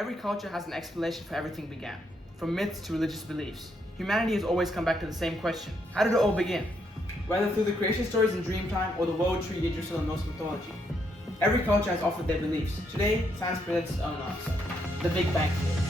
Every culture has an explanation for everything began, from myths to religious beliefs. Humanity has always come back to the same question: how did it all begin? Whether through the creation stories in Dreamtime or the woe tree Yggdrasil in Norse mythology, every culture has offered their beliefs. Today, science presents its own answer: the Big Bang Theory.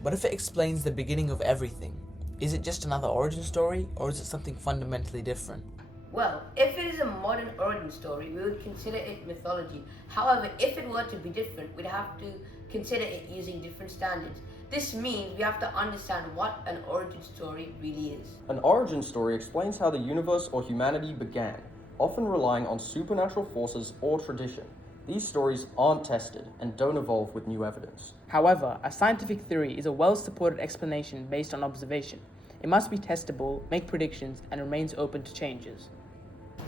But if it explains the beginning of everything, is it just another origin story, or is it something fundamentally different? Well, if it is a modern origin story, we would consider it mythology. However, if it were to be different, we'd have to consider it using different standards. This means we have to understand what an origin story really is. An origin story explains how the universe or humanity began, often relying on supernatural forces or tradition. These stories aren't tested and don't evolve with new evidence. However, a scientific theory is a well-supported explanation based on observation. It must be testable, make predictions, and remains open to changes.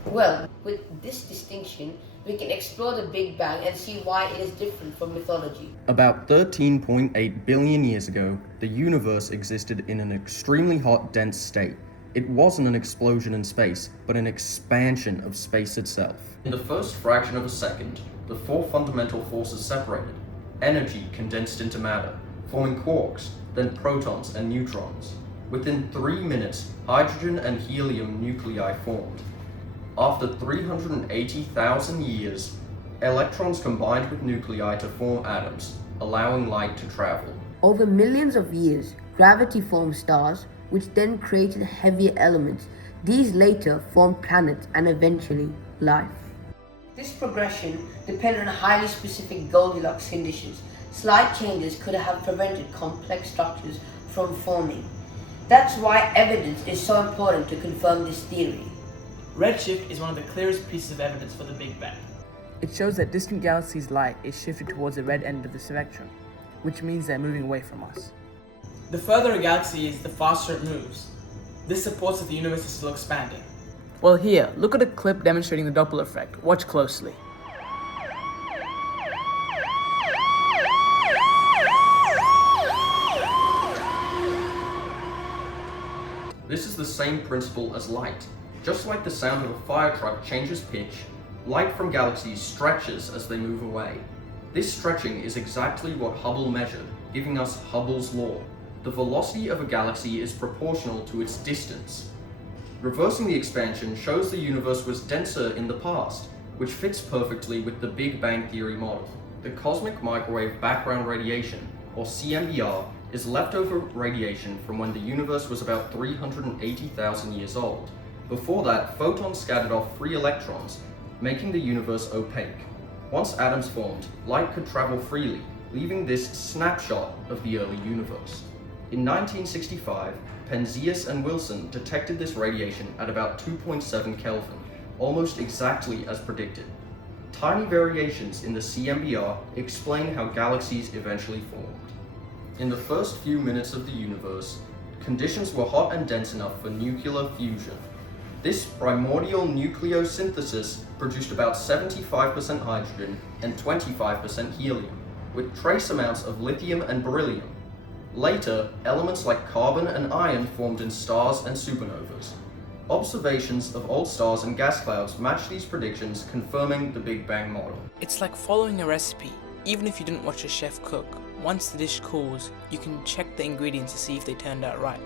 Well, with this distinction, we can explore the Big Bang and see why it is different from mythology. About 13.8 billion years ago, the universe existed in an extremely hot, dense state. It wasn't an explosion in space, but an expansion of space itself. In the first fraction of a second, the four fundamental forces separated. Energy condensed into matter, forming quarks, then protons and neutrons. Within 3 minutes, hydrogen and helium nuclei formed. After 380,000 years, electrons combined with nuclei to form atoms, allowing light to travel. Over millions of years, gravity formed stars, which then created heavier elements. These later formed planets and eventually life. This progression depended on highly specific Goldilocks conditions. Slight changes could have prevented complex structures from forming. That's why evidence is so important to confirm this theory. Redshift is one of the clearest pieces of evidence for the Big Bang. It shows that distant galaxies' light is shifted towards the red end of the spectrum, which means they're moving away from us. The further a galaxy is, the faster it moves. This supports that the universe is still expanding. Well, here, look at a clip demonstrating the Doppler effect. Watch closely. This is the same principle as light. Just like the sound of a fire truck changes pitch, light from galaxies stretches as they move away. This stretching is exactly what Hubble measured, giving us Hubble's law. The velocity of a galaxy is proportional to its distance. Reversing the expansion shows the universe was denser in the past, which fits perfectly with the Big Bang Theory model. The cosmic microwave background radiation, or CMBR, is leftover radiation from when the universe was about 380,000 years old. Before that, photons scattered off free electrons, making the universe opaque. Once atoms formed, light could travel freely, leaving this snapshot of the early universe. In 1965, Penzias and Wilson detected this radiation at about 2.7 Kelvin, almost exactly as predicted. Tiny variations in the CMBR explain how galaxies eventually formed. In the first few minutes of the universe, conditions were hot and dense enough for nuclear fusion. This primordial nucleosynthesis produced about 75% hydrogen and 25% helium, with trace amounts of lithium and beryllium. Later, elements like carbon and iron formed in stars and supernovas. Observations of old stars and gas clouds match these predictions, confirming the Big Bang model. It's like following a recipe. Even if you didn't watch a chef cook, once the dish cools, you can check the ingredients to see if they turned out right.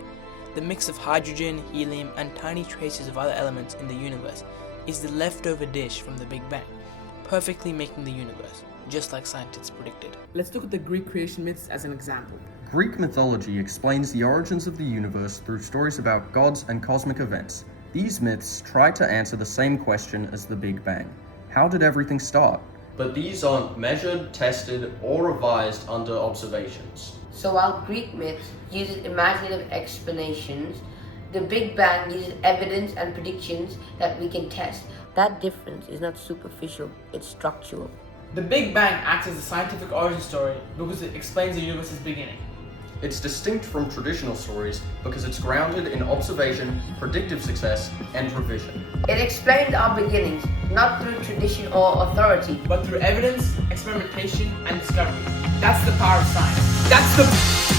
The mix of hydrogen, helium, and tiny traces of other elements in the universe is the leftover dish from the Big Bang, perfectly making the universe, just like scientists predicted. Let's look at the Greek creation myths as an example. Greek mythology explains the origins of the universe through stories about gods and cosmic events. These myths try to answer the same question as the Big Bang. How did everything start? But these aren't measured, tested, or revised under observations. So while Greek myths uses imaginative explanations, the Big Bang uses evidence and predictions that we can test. That difference is not superficial, it's structural. The Big Bang acts as a scientific origin story because it explains the universe's beginning. It's distinct from traditional stories because it's grounded in observation, predictive success, and revision. It explains our beginnings, not through tradition or authority, but through evidence, experimentation, and discovery. That's the power of science. That's the